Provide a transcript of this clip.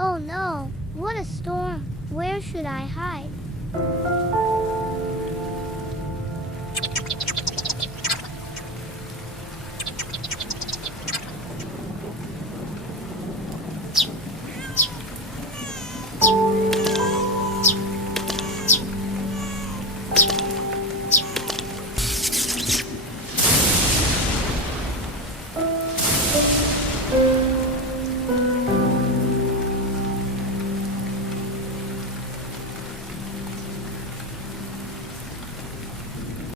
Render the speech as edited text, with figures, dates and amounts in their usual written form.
Oh no, what a storm. Where should I hide?